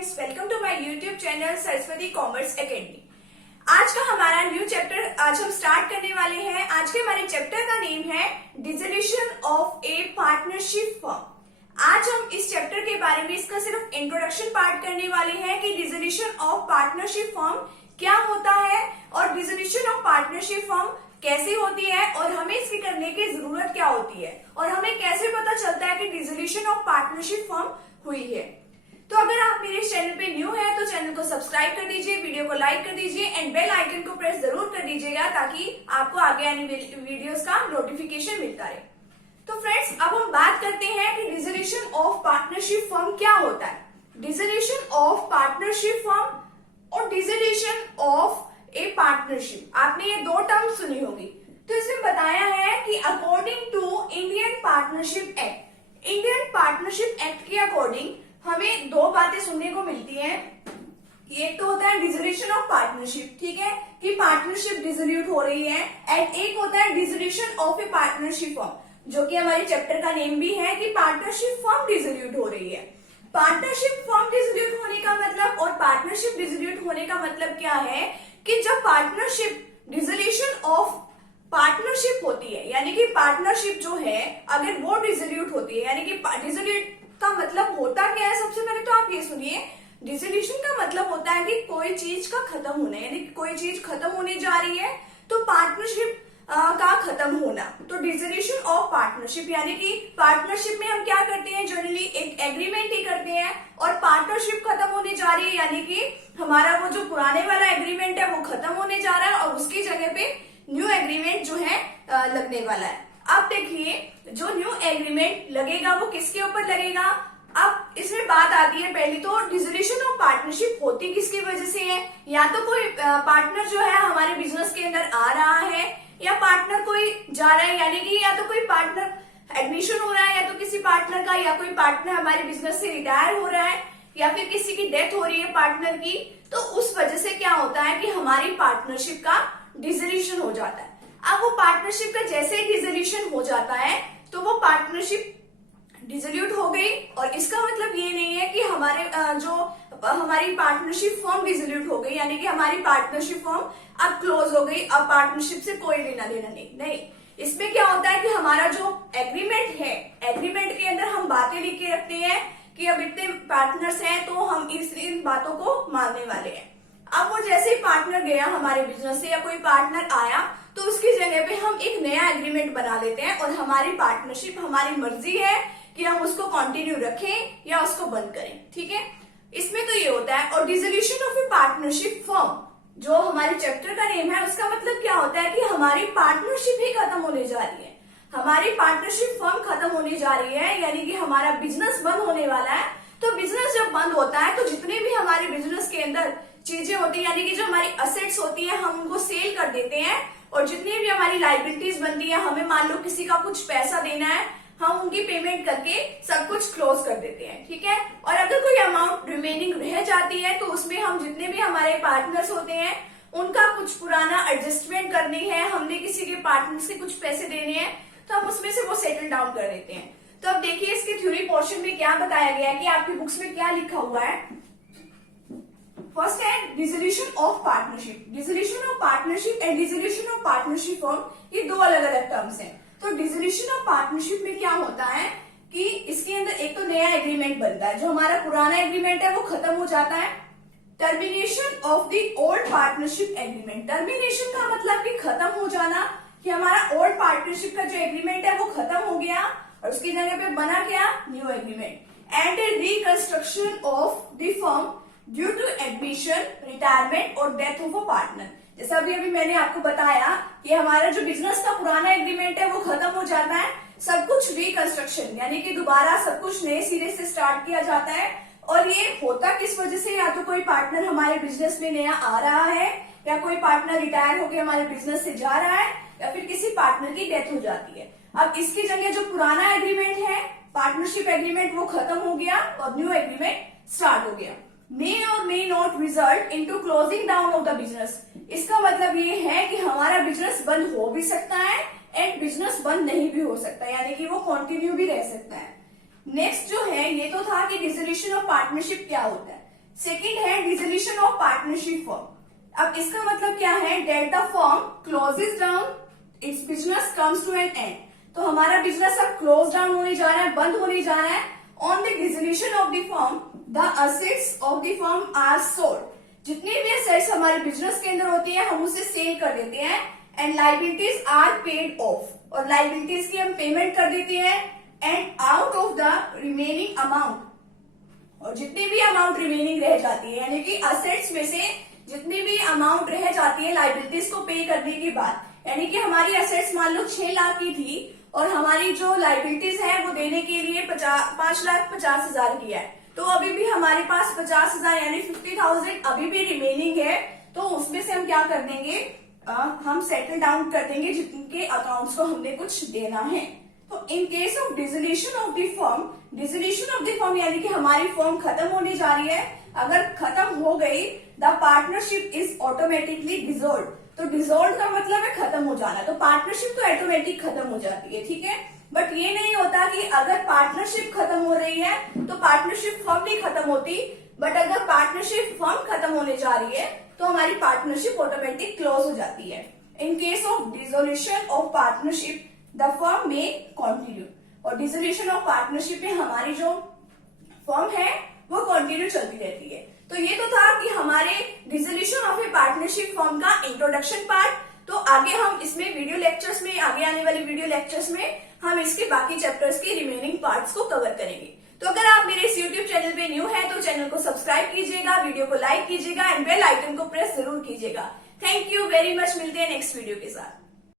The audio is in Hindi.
Friends, welcome to my YouTube channel Saraswati Commerce Academy. आज का हमारा न्यू चैप्टर आज हम स्टार्ट करने वाले हैं। आज के हमारे चैप्टर का नेम है dissolution of A partnership firm. आज हम इस चैप्टर के बारे में इसका सिर्फ इंट्रोडक्शन पार्ट करने वाले हैं कि डिसोल्यूशन ऑफ पार्टनरशिप फर्म क्या होता है और डिसोल्यूशन ऑफ पार्टनरशिप फर्म कैसे होती है और हमें इसकी करने की जरूरत क्या होती है और हमें कैसे पता चलता है कि डिसोल्यूशन ऑफ पार्टनरशिप फर्म हुई है। तो अगर आप मेरे चैनल पे न्यू है तो चैनल को सब्सक्राइब कर दीजिए, वीडियो को लाइक कर दीजिए एंड बेल आइकन को प्रेस जरूर कर दीजिएगा ताकि आपको आगे आने वीडियोस का नोटिफिकेशन मिलता रहे। तो फ्रेंड्स, अब हम बात करते हैं कि डिसोल्यूशन ऑफ पार्टनरशिप फर्म क्या होता है। डिसोल्यूशन ऑफ पार्टनरशिप फर्म और डिसोल्यूशन ऑफ ए पार्टनरशिप, आपने ये दो टर्म सुनी होगी। तो इसमें बताया है कि according to Indian Partnership Act, Indian Partnership Act के अकॉर्डिंग हमें दो बातें सुनने को मिलती हैं। एक तो होता है डिसोल्यूशन ऑफ पार्टनरशिप, ठीक है, कि पार्टनरशिप डिसोल्यूट हो रही है, एंड एक होता है dissolution of A partnership firm, जो कि हमारे चैप्टर का नेम भी है कि पार्टनरशिप फर्म डिसोल्यूट हो रही है। पार्टनरशिप फर्म डिसोल्यूट होने का मतलब और पार्टनरशिप डिसोल्यूट होने का मतलब क्या है कि जब पार्टनरशिप डिसोल्यूशन ऑफ पार्टनरशिप होती है, यानी कि पार्टनरशिप जो है अगर वो डिसोल्यूट होती है, यानी कि डिसोल्यूट का मतलब होता क्या है। सबसे पहले तो आप ये सुनिए, डिसोल्यूशन का मतलब होता है कि कोई चीज का खत्म होना, यानी कि कोई चीज खत्म होने जा रही है तो पार्टनरशिप का खत्म होना। तो डिसोल्यूशन ऑफ पार्टनरशिप यानी कि पार्टनरशिप में हम क्या करते हैं, जनरली एक एग्रीमेंट ही करते हैं और पार्टनरशिप खत्म होने जा रही है, यानी कि हमारा वो जो पुराने वाला एग्रीमेंट है वो खत्म होने जा रहा है और उसकी जगह पे न्यू एग्रीमेंट जो है लगने वाला है। अब देखिए, जो न्यू एग्रीमेंट लगेगा वो किसके ऊपर लगेगा। अब इसमें बात आती है, पहले तो डिसोल्यूशन ऑफ पार्टनरशिप होती किसकी वजह से है। या तो कोई पार्टनर जो है हमारे बिजनेस के अंदर आ रहा है या पार्टनर कोई जा रहा है, यानी कि या तो कोई पार्टनर एडमिशन हो रहा है या तो किसी पार्टनर का, या कोई पार्टनर हमारे बिजनेस से रिटायर हो रहा है या फिर किसी की डेथ हो रही है पार्टनर की। तो उस वजह से क्या होता है कि हमारी पार्टनरशिप का डिसोल्यूशन हो जाता है। अब वो पार्टनरशिप का जैसे ही डिसोल्यूशन हो जाता है तो वो पार्टनरशिप डिसोल्यूट हो गई, और इसका मतलब ये नहीं है कि हमारी पार्टनरशिप फर्म डिसोल्यूट हो गई, यानी कि हमारी पार्टनरशिप फर्म अब क्लोज हो गई, अब पार्टनरशिप से कोई लेना देना नहीं। इसमें क्या होता है कि हमारा जो एग्रीमेंट है, एग्रीमेंट के अंदर हम बातें लिख के रखते हैं कि अब इतने पार्टनर्स हैं तो हम इन बातों को मानने वाले हैं। अब वो जैसे ही पार्टनर गया हमारे बिजनेस से या कोई पार्टनर आया तो उसकी जगह पे हम एक नया एग्रीमेंट बना लेते हैं और हमारी पार्टनरशिप, हमारी मर्जी है कि हम उसको कंटिन्यू रखें या उसको बंद करें, ठीक है। इसमें तो ये होता है। और dissolution of A partnership firm, जो हमारे चैप्टर का नेम है, उसका मतलब क्या होता है कि हमारी पार्टनरशिप ही खत्म होने जा रही है, हमारी पार्टनरशिप फर्म खत्म होने जा रही है, यानी कि हमारा बिजनेस बंद होने वाला है। तो बिजनेस जब बंद होता है तो जितने भी हमारे बिजनेस के अंदर चीजें होती है, यानी कि जो हमारी असेट्स होती है, हम उनको सेल कर देते हैं, और जितनी भी हमारी लाइबिलिटीज बनती है, हमें मान लो किसी का कुछ पैसा देना है, हम उनकी पेमेंट करके सब कुछ क्लोज कर देते हैं, ठीक है। और अगर कोई अमाउंट रिमेनिंग रह जाती है तो उसमें हम जितने भी हमारे पार्टनर्स होते हैं उनका कुछ पुराना एडजस्टमेंट करनी है, हमने किसी के पार्टनर्स के कुछ पैसे देने हैं तो हम उसमें से वो सेटल डाउन कर देते हैं। तो अब देखिए इसके थ्योरी पोर्शन में क्या बताया गया है कि आपकी बुक्स में क्या लिखा हुआ है। फर्स्ट है dissolution of partnership. Dissolution of partnership and dissolution of partnership firm, ये दो अलग अलग टर्म्स हैं। तो डिसोल्यूशन ऑफ पार्टनरशिप में क्या होता है कि इसके अंदर एक तो नया एग्रीमेंट बनता है, जो हमारा पुराना एग्रीमेंट है वो खत्म हो जाता है। Termination of the old partnership agreement, termination का मतलब कि खत्म हो जाना, कि हमारा ओल्ड पार्टनरशिप का जो एग्रीमेंट है वो खत्म हो गया और उसकी जगह पे बना क्या, new agreement. And a reconstruction of the firm due to admission, retirement और डेथ ऑफ अ पार्टनर। जैसा अभी मैंने आपको बताया कि हमारा जो बिजनेस का पुराना एग्रीमेंट है वो खत्म हो जाता है, सब कुछ रिकंस्ट्रक्शन यानी कि दोबारा सब कुछ नए सिरे से स्टार्ट किया जाता है। और ये होता किस वजह से, या तो कोई पार्टनर हमारे बिजनेस में नया आ रहा है, या कोई पार्टनर रिटायर होकर हमारे बिजनेस से जा रहा है, या फिर किसी पार्टनर की डेथ हो जाती है। अब इसकी जगह जो पुराना एग्रीमेंट है, पार्टनरशिप एग्रीमेंट, वो खत्म हो गया और न्यू एग्रीमेंट स्टार्ट हो गया। मे और may not result into closing down of the business, इसका मतलब ये है कि हमारा बिजनेस बंद हो भी सकता है एंड बिजनेस बंद नहीं भी हो सकता, यानी कि वो कंटिन्यू भी रह सकता है। नेक्स्ट जो है, ये तो था कि डिसोल्यूशन ऑफ पार्टनरशिप क्या होता है। सेकेंड है डिसोल्यूशन ऑफ पार्टनरशिप फॉर्म। अब इसका मतलब क्या है, that the firm closes down, its business comes to an end. तो हमारा बिजनेस अब क्लोज डाउन होने जा रहा है, बंद होने जा रहा है। On the dissolution of the firm the assets of the firm are sold. जितने भी असेट्स हमारे बिजनेस के अंदर होती है हम उसे सेल कर देते हैं। And liabilities are paid off, और लाइबिलिटीज की हम पेमेंट कर देते हैं। And out of the remaining amount, और जितनी भी अमाउंट रिमेनिंग रह जाती है, यानी कि असेट्स में से जितनी भी अमाउंट रह जाती है लाइबिलिटीज को पे करने के बाद, यानी कि हमारी असेट्स मान लो 6 लाख की थी और हमारी जो लाइबिलिटीज है वो देने के लिए 5,50,000 की है, तो अभी भी हमारे पास 50,000 यानी 50,000 अभी भी रिमेनिंग है। तो उसमें से हम क्या कर देंगे, हम सेटल डाउन कर देंगे जिनके अकाउंट्स को हमने कुछ देना है। तो in case of dissolution of the firm, dissolution of the firm यानी कि हमारी फर्म खत्म होने जा रही है, अगर खत्म हो गई the partnership is automatically dissolve. तो डिसॉल्व का मतलब है खत्म हो जाना, तो पार्टनरशिप तो ऑटोमेटिक खत्म हो जाती है, ठीक है। बट ये नहीं होता कि अगर पार्टनरशिप खत्म हो रही है तो पार्टनरशिप फर्म नहीं खत्म होती, बट अगर पार्टनरशिप फर्म खत्म होने जा रही है तो हमारी पार्टनरशिप ऑटोमेटिक क्लोज हो जाती है। In case of dissolution of partnership the firm में कंटिन्यू, और डिसोल्यूशन ऑफ पार्टनरशिप में हमारी जो फर्म है वो कंटिन्यू चलती रहती है। तो ये तो था कि हमारे dissolution of A partnership firm का इंट्रोडक्शन पार्ट। तो आगे हम इसमें वीडियो लेक्चर्स में, आगे आने वाली वीडियो लेक्चर्स में हम इसके बाकी चैप्टर्स के रिमेनिंग पार्ट्स को कवर करेंगे। तो अगर आप मेरे इस यूट्यूब चैनल पे न्यू है तो चैनल को सब्सक्राइब कीजिएगा, वीडियो को लाइक कीजिएगा एंड बेल आइकन को प्रेस जरूर कीजिएगा। थैंक यू वेरी मच, मिलते हैं नेक्स्ट वीडियो के साथ।